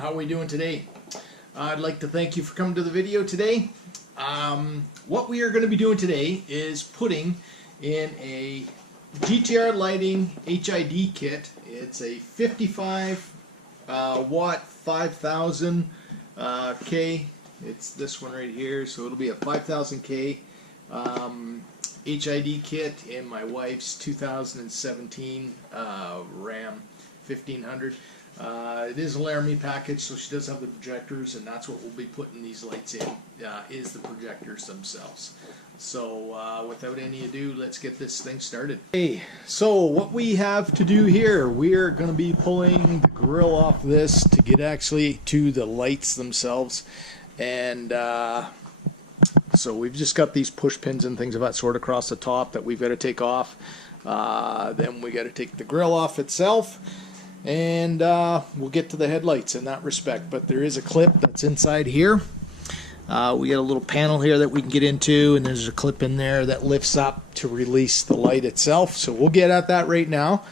How are we doing today? I'd like to thank you for coming to the video today. What we are going to be doing today is putting in a GTR lighting HID kit. It's a 55 watt 5000 K. It's this one right here, so it'll be a 5000 K HID kit in my wife's 2017 Ram 1500. It is a Laramie package, so she does have the projectors, and that's what we'll be putting these lights in, is the projectors themselves. So without any ado, let's get this thing started. Okay, so what we have to do here, we are going to be pulling the grill off this to get actually to the lights themselves. And so we've just got these push pins and things of that sort across the top that we've got to take off. Then we got to take the grill off itself. And we'll get to the headlights in that respect, but there is a clip that's inside here. We got a little panel here that we can get into, and there's a clip in there that lifts up to release the light itself, so we'll get at that right now.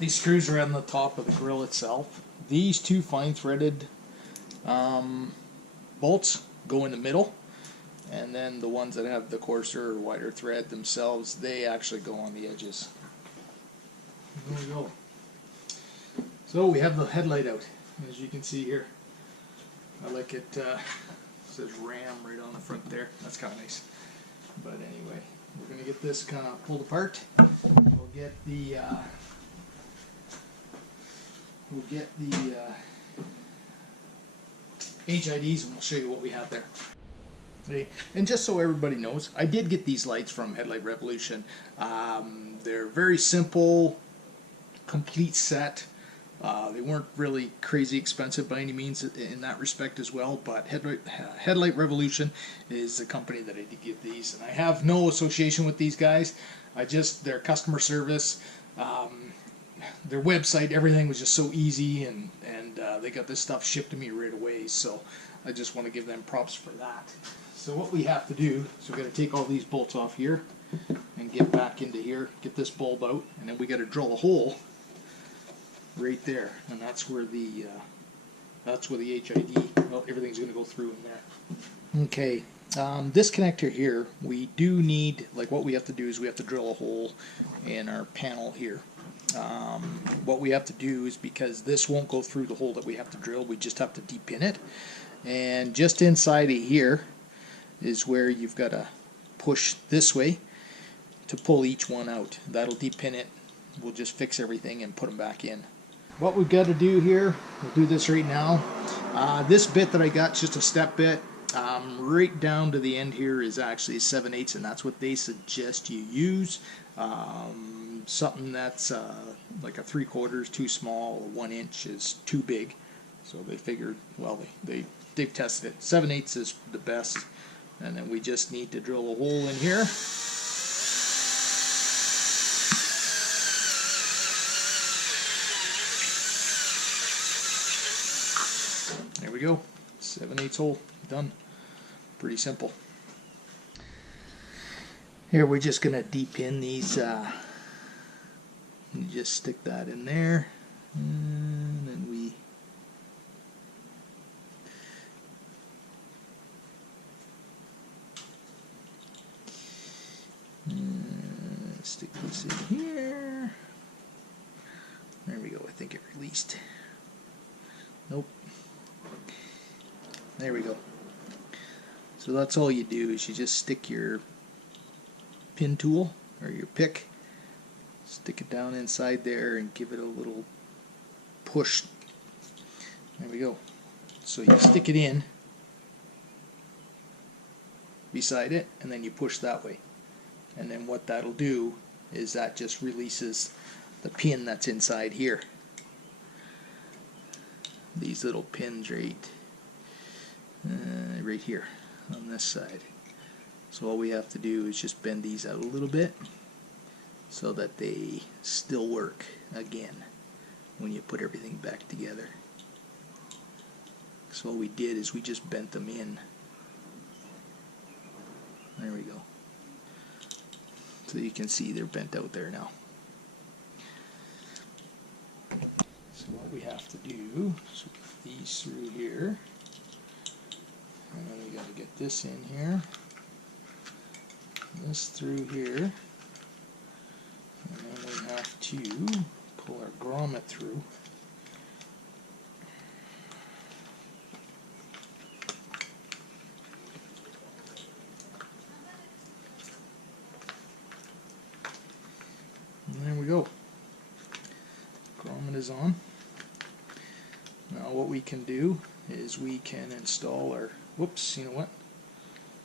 These screws are on the top of the grill itself. These two fine threaded bolts go in the middle, and then the ones that have the coarser or wider thread themselves, they actually go on the edges. There we go. So we have the headlight out, as you can see here. I like it. It says Ram right on the front there. That's kind of nice. But anyway, we're going to get this kind of pulled apart. We'll get the HIDs, and we'll show you what we have there. And just so everybody knows, I did get these lights from Headlight Revolution. They're very simple, complete set. They weren't really crazy expensive by any means in that respect as well, but Headlight Revolution is the company that I did get these, and I have no association with these guys. Their customer service, their website, everything was just so easy, and they got this stuff shipped to me right away, so I just want to give them props for that. So what we have to do is we've got to take all these bolts off here and get back into here, get this bulb out, and then we got to drill a hole right there, and that's where the HID, well, everything's going to go through in there. Okay, this connector here, we do need, like what we have to do is we have to drill a hole in our panel here. What we have to do is, because this won't go through the hole that we have to drill, we just have to depin it, and just inside of here is where you've got to push this way to pull each one out. That'll depin it. We'll just fix everything and put them back in. What we've got to do here, we'll do this right now. This bit that I got is just a step bit. Right down to the end here is actually 7/8, and that's what they suggest you use. Something that's like a 3/4 too small, or 1 inch is too big. So they figured, well, they've tested it. 7/8 is the best, and then we just need to drill a hole in here. There we go, 7/8 hole, done. Pretty simple. Here we're just gonna depin these. You just stick that in there, and then we stick this in here. There we go. I think it released. Nope. There we go. So that's all you do, is you just stick your pin tool or your pick, stick it down inside there and give it a little push. There we go. So you stick it in beside it, and then you push that way. And then what that'll do is that just releases the pin that's inside here. These little pins right here on this side. So all we have to do is just bend these out a little bit so that they still work again. when you put everything back together. So what we did is we just bent them in. There we go. So you can see they're bent out there now. So what we have to do is put these through here. And then we got to get this in here. This through here. And then we have to pull our grommet through. And there we go. Grommet is on. Now what we can do is we can install our, whoops, you know what?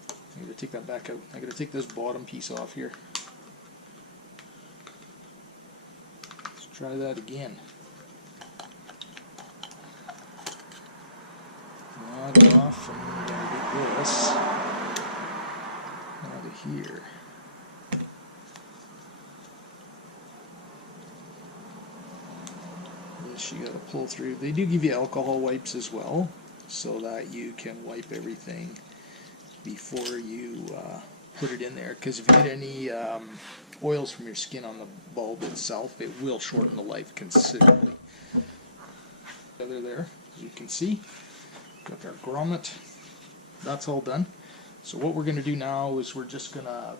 I'm going to take that back out. I'm going to take this bottom piece off here. Let's try that again. Not off, and then we're going to get this out of here. This you got to pull through. They do give you alcohol wipes as well, so that you can wipe everything before you put it in there, because if you get any oils from your skin on the bulb itself, it will shorten the life considerably. There, as you can see, got our grommet. That's all done. So what we're going to do now is we're just going to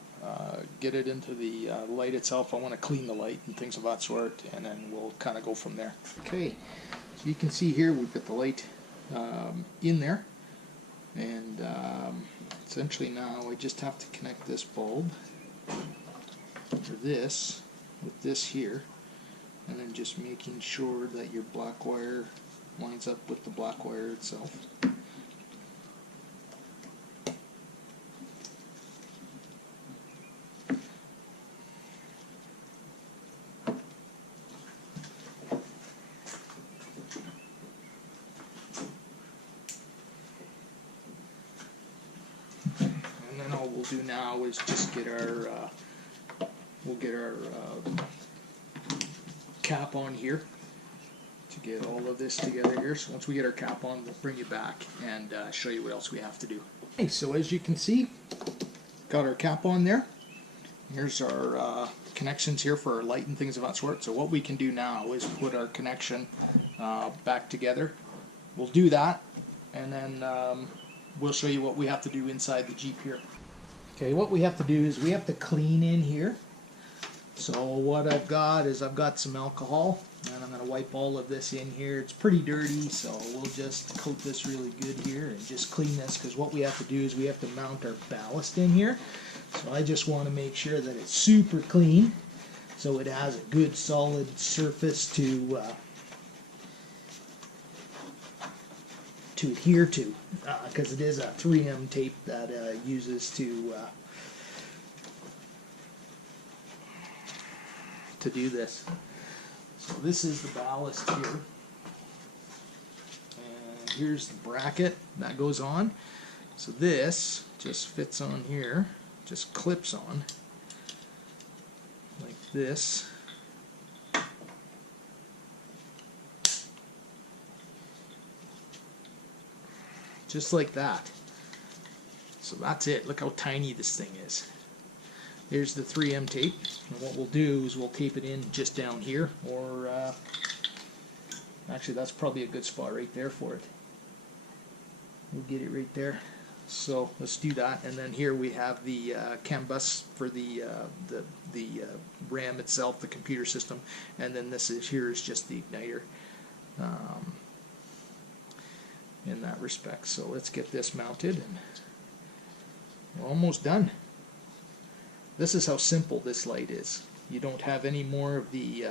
get it into the light itself. I want to clean the light and things of that sort, and then we'll kind of go from there. Okay, so you can see here we've got the light in there. And essentially now I just have to connect this bulb to this with this here, and then just making sure that your black wire lines up with the black wire itself. And then all we'll do now is just get our cap on here to get all of this together here. So once we get our cap on, we'll bring you back and show you what else we have to do. Okay, so as you can see, got our cap on there. Here's our connections here for our light and things of that sort. So what we can do now is put our connection back together. We'll do that, and then we'll show you what we have to do inside the Jeep here. Okay, what we have to do is we have to clean in here. So what I've got is I've got some alcohol, and I'm going to wipe all of this in here. It's pretty dirty, so we'll just coat this really good here and just clean this, because what we have to do is we have to mount our ballast in here. So I just want to make sure that it's super clean, so it has a good solid surface to adhere to, because it is a 3M tape that uses to do this. So this is the ballast here, and here's the bracket that goes on. So this just fits on here, just clips on like this. Just like that. So that's it. Look how tiny this thing is. Here's the 3M tape, and what we'll do is we'll tape it in just down here, or actually that's probably a good spot right there for it. We'll get it right there. So let's do that, and then here we have the CAN bus for the RAM itself, the computer system, and then here is just the igniter in that respect. So let's get this mounted, and we're almost done. This is how simple this light is. You don't have any more of the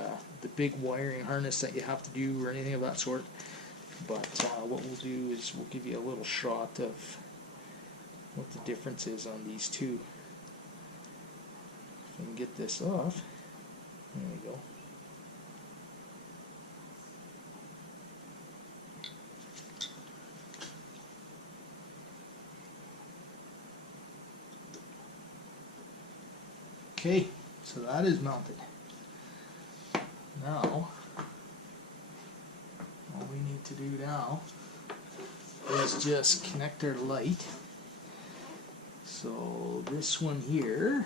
big wiring harness that you have to do or anything of that sort. But what we'll do is we'll give you a little shot of what the difference is on these two. If I can get this off, there we go. Okay, so that is mounted. Now, to do now is just connect our light. So this one here,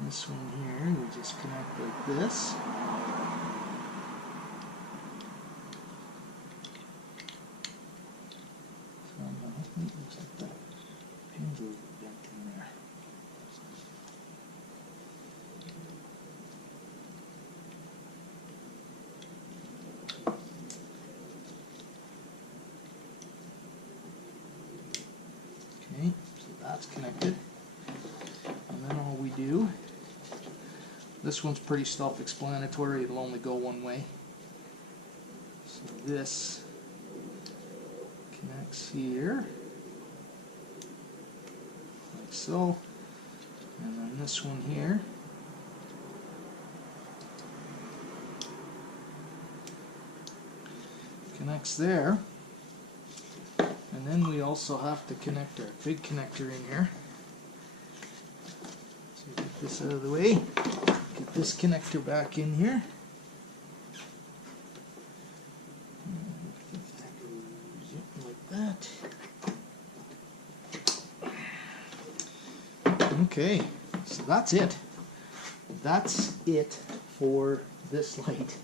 we just connect like this. So it looks like that pin's a little bent in there. Okay, so that's connected. And then all we do, this one's pretty self-explanatory, it'll only go one way. So this connects here, like so. And then this one here connects there. And then we also have to connect our big connector in here. So get this out of the way. Get this connector back in here. Like that. Okay, so that's it. That's it for this light.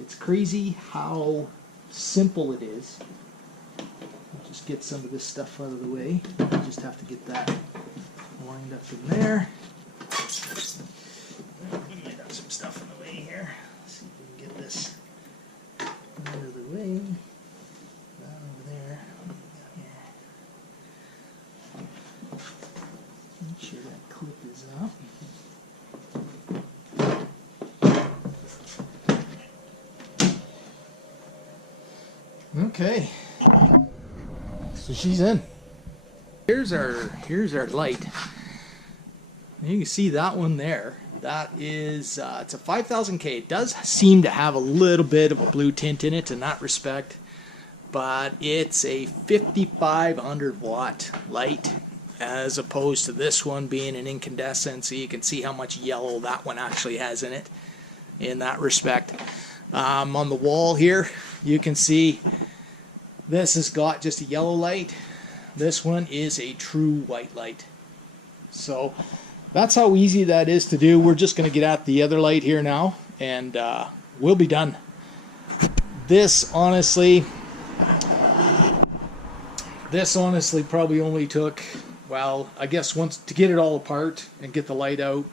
It's crazy how simple it is. Just get some of this stuff out of the way. I just have to get that lined up in there. Get some stuff in the way here. Let's see if we can get this out of the way. That over there. Make sure that clip is up. Okay. So she's in. Here's our light. You can see that one there. That is it's a 5000K. It does seem to have a little bit of a blue tint in it in that respect, but it's a 5500 watt light as opposed to this one being an incandescent. So you can see how much yellow that one actually has in it in that respect. On the wall here, you can see this has got just a yellow light. This one is a true white light. So that's how easy that is to do. We're just going to get at the other light here now, and we'll be done. This honestly probably only took, well, I guess once to get it all apart and get the light out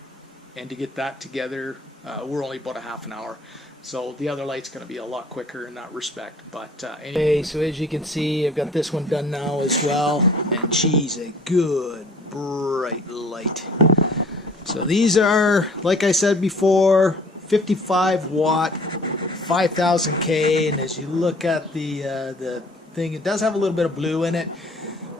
and to get that together, we're only about a half an hour. So the other light's going to be a lot quicker in that respect. But anyway, so as you can see, I've got this one done now as well, and she's a good bright light. So these are, like I said before, 55 watt, 5000K, and as you look at the thing, it does have a little bit of blue in it.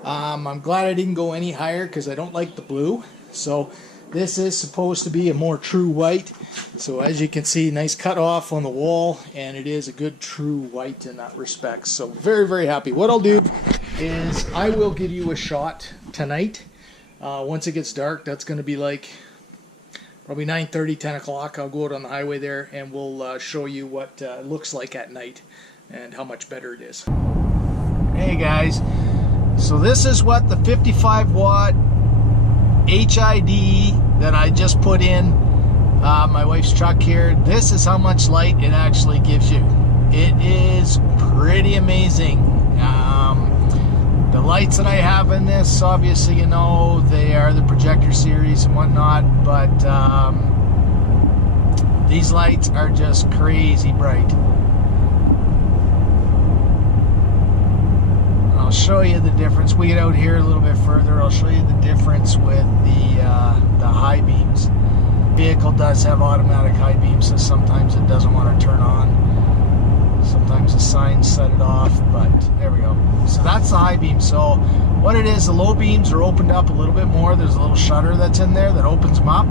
I'm glad I didn't go any higher because I don't like the blue. So this is supposed to be a more true white. So as you can see, nice cut off on the wall, and it is a good true white in that respect. So very, very happy. What I'll do is I will give you a shot tonight. Once it gets dark, that's going to be like probably 9:30, 10 o'clock. I'll go out on the highway there and we'll show you what it looks like at night and how much better it is. Hey guys, so this is what the 55 watt HID that I just put in my wife's truck here. This is how much light it actually gives you. It is pretty amazing. The lights that I have in this, obviously, you know, they are the projector series and whatnot, but these lights are just crazy bright. I'll show you the difference. We get out here a little bit further, I'll show you the difference with the high beams. The vehicle does have automatic high beams, so sometimes it doesn't want to turn on. Sometimes the signs set it off, but there we go. So that's the high beam. So what it is, the low beams are opened up a little bit more. There's a little shutter that's in there that opens them up.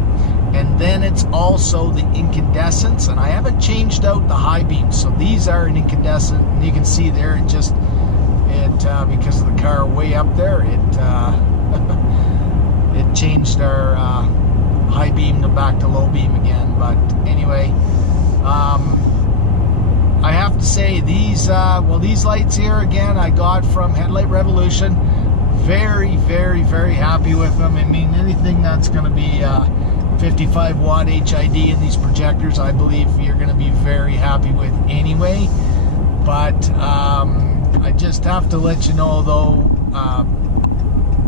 And then it's also the incandescents, and I haven't changed out the high beams. So these are an incandescent, and you can see there, it just, because of the car way up there, it changed our high beam to back to low beam again. But anyway, I have to say these these lights here again I got from Headlight Revolution. Very, very, very happy with them. I mean, anything that's going to be 55 watt HID in these projectors, I believe you're going to be very happy with anyway. But I just have to let you know though,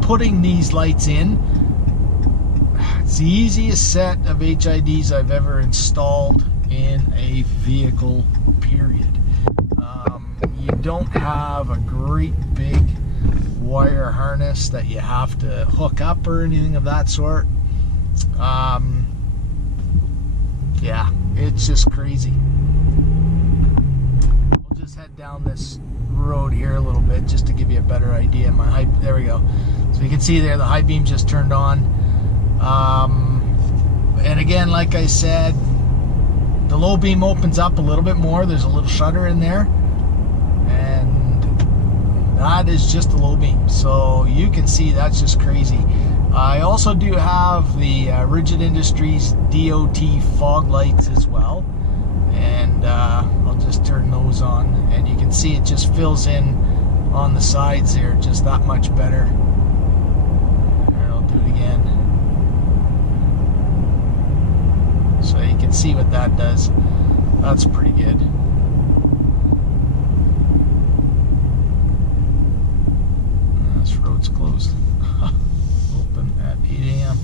putting these lights in, it's the easiest set of HIDs I've ever installed in a vehicle, period. You don't have a great big wire harness that you have to hook up or anything of that sort. Yeah, it's just crazy. We'll just head down this road here a little bit just to give you a better idea. My high, there we go. So you can see there the high beam just turned on. And again, like I said, the low beam opens up a little bit more. There's a little shutter in there, and that is just the low beam. So you can see that's just crazy. I also do have the Rigid Industries DOT fog lights as well, and I'll just turn those on, and you can see it just fills in on the sides there just that much better. And I'll do it again so you can see what that does. That's pretty good. This road's closed. Open at 8 a.m.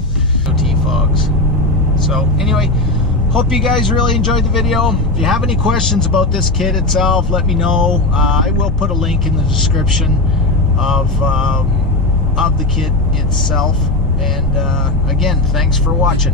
DOT fogs. So anyway, hope you guys really enjoyed the video. If you have any questions about this kit itself, let me know. I will put a link in the description of the kit itself. And again, thanks for watching.